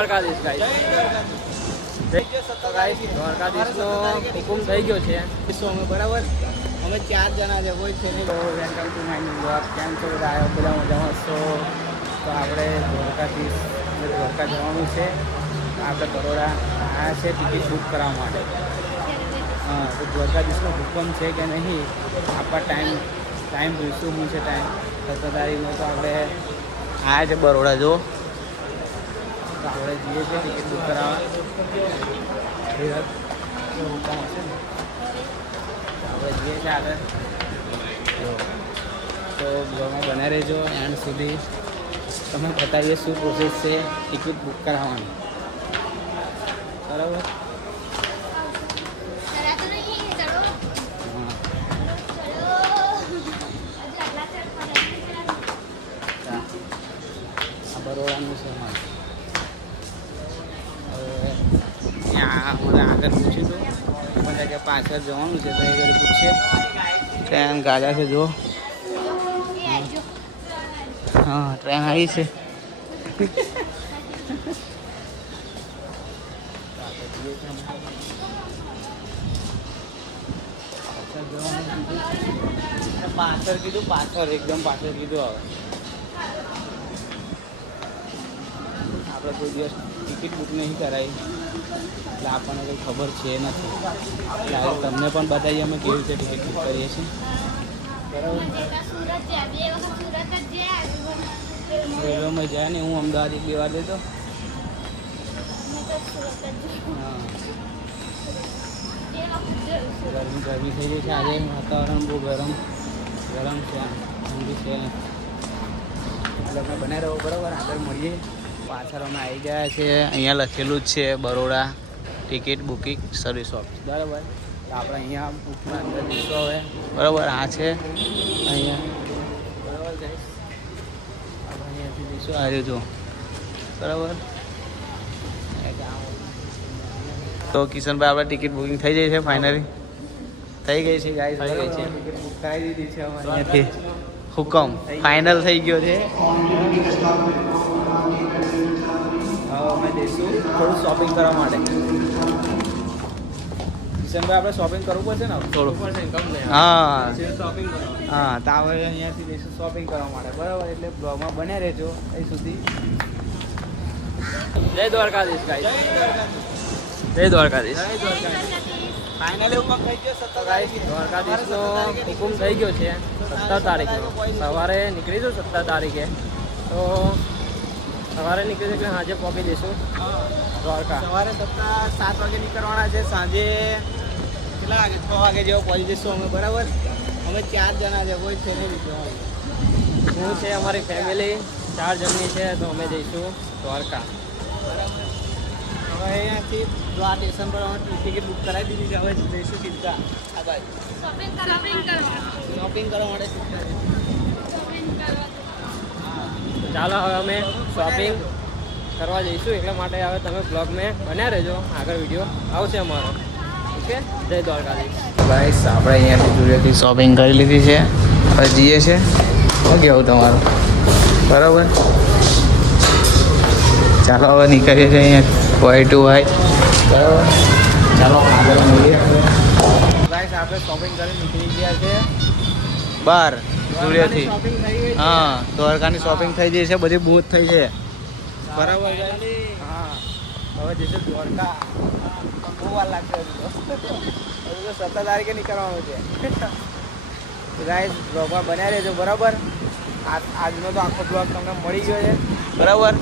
Dwarkadhish guys, દ્વારકાધીશનો હુકુમ થઈ ગયો છે. અમે બરાબર અમે 4 જણા છે, કોઈ છે નહીં. Welcome to my new blog. કેમ છો બધા? આવ્યો બધા મજામાં છો? તો આપણે દ્વારકા જવાનું છે. આપણે બરોડા આવ્યા છે ટિકિટ બુક કરાવવા માટે. હા, તો દ્વારકાધીશનો હુકમ છે કે નહીં, આપણા ટાઈમ જોઈશું. શું છે ટાઈમ? 17 તારીખનો તો આપણે આવ્યા છે બરોડા. જો તો આપણે જઈએ છીએ ટિકિટ બુક કરાવવા. હુકમ હશે ને આપણે જઈએ છીએ આગળ. તો બ્લોગમાં બનાવી રહેજો એન્ડ સુધી. તમે બતાવીએ શું પ્રોસેસ છે ટિકિટ બુક કરાવવાની. બરાબર? બરોડાનું છે ત્યાં મને આગળ પૂછ્યું હતું મને કે પાછળ જવાનું છે, તો એ ઘરે પૂછીએ. ટ્રેન ગાજા છે જો. હા, ટ્રેન આવી છે. પાછળ કીધું, પાછળ એકદમ પાછળ કીધું. હવે આપણે કોઈ દિવસ ટિકિટ બુક નહીં કરાવી એટલે આપણને કંઈ ખબર છે નથી. એટલે તમને પણ બતાવીએ અમે કેવી રીતે ટિકિટ બુક કરીએ છીએ. બરાબર? રેલવેમાં જાય ને, હું અમદાવાદ 1-2 વાર લેતો. હા, ગરમી થઈ ગઈ છે આજે. વાતાવરણ બહુ ગરમ છે, ઠંડી છે. એટલે અમે બનાવી રહ્યો. બરાબર, આગળ મળીએ. પાછળ અમે આવી ગયા છે. અહીંયા લખેલું જ છે Baroda ticket booking service office. બરાબર, તો આપણે અહીંયા બુકમાં અંદર જઈશું હવે. બરાબર, આ છે અહીંયા. બરાબર ગાઈસ, આપણે અહીંયાથી જઈશું. આજે જો બરાબર. તો કિશનભાઈ આપણે ટિકિટ બુકિંગ થઈ જાય છે ફાઇનલી. થઈ ગઈ છે ગાઈસ, થઈ ગઈ છે. ટિકિટ બુક કરાવી દીધી છે અમારે અહીંયાથી. હુકમ ફાઇનલ થઈ ગયો છે. અમે જઈશું થોડું શોપિંગ કરવા માટે. કિશનભાઈ આપણે શોપિંગ કરવું પડશે ને થોડું. હા હા, તો આપણે અહીંયાથી જઈશું શોપિંગ કરવા માટે. બરાબર, એટલે બ્લોગમાં બન્યા રહેજો એ સુધી. જય દ્વારકાધીશ ગાઈસ, જય દ્વારકાધીશ. ફાઇનલી હુકમ થઈ ગયો 17 તારીખ. દ્વારકાધીશનો હુકમ થઈ ગયો છે 17 તારીખનો. સવારે નીકળીશું 17 તારીખે. તો સવારે નીકળી એટલે સાંજે પહોંચી જઈશું દ્વારકા. સવારે 7 વાગે નીકળવાના છે. સાંજે કેટલા વાગે? 6 વાગે જેવો પહોંચી જઈશું અમે. બરાબર, અમે 4 જણા છે, કોઈ છે નહીં. હું છે, અમારી ફેમિલી 4 જણની છે. તો અમે જઈશું દ્વારકા. બરાબર, હવે અહીંયાથી આ સ્ટેશન પર અમે ટિકિટ બુક કરાવી દીધી છે. હવે જઈશું સીધા આ બાજુ શોપિંગ કરવા માટે. ચાલો હવે અમે શોપિંગ કરવા જઈશું. એટલા માટે હવે તમે બ્લોગ મેં બન્યા રહેજો. આગળ વિડીયો આવશે અમારો. ઓકે, જય દ્વારકાધીશ. ગાઈસ, આપણે અહીંયાથી દૂરેથી શોપિંગ કરી લીધી છે. હવે જઈએ છે. શું કહેવું તમારું? બરાબર, ચાલો હવે નીકળીએ છીએ અહીંયા વાય ટુ વાય. બરાબર, ચાલો આગળ મળીએ. ગાઈસ, આપણે શોપિંગ કરી નીકળી ગયા છે બહાર સૂર્યથી. હા, દ્વારકાની શોપિંગ થઈ ગઈ છે. બધી બહુ થઈ છે. બરાબર, હા. હવે જઈશું દ્વારકા. બહુ વાર લાગશે હજુ તો. 17 તારીખે નીકળવાનું છે. ગાઈસ, બ્લોગમાં બનાવી રહેજો. બરાબર, આજનો તો આખો બ્લોગ તમને મળી ગયો છે. બરાબર,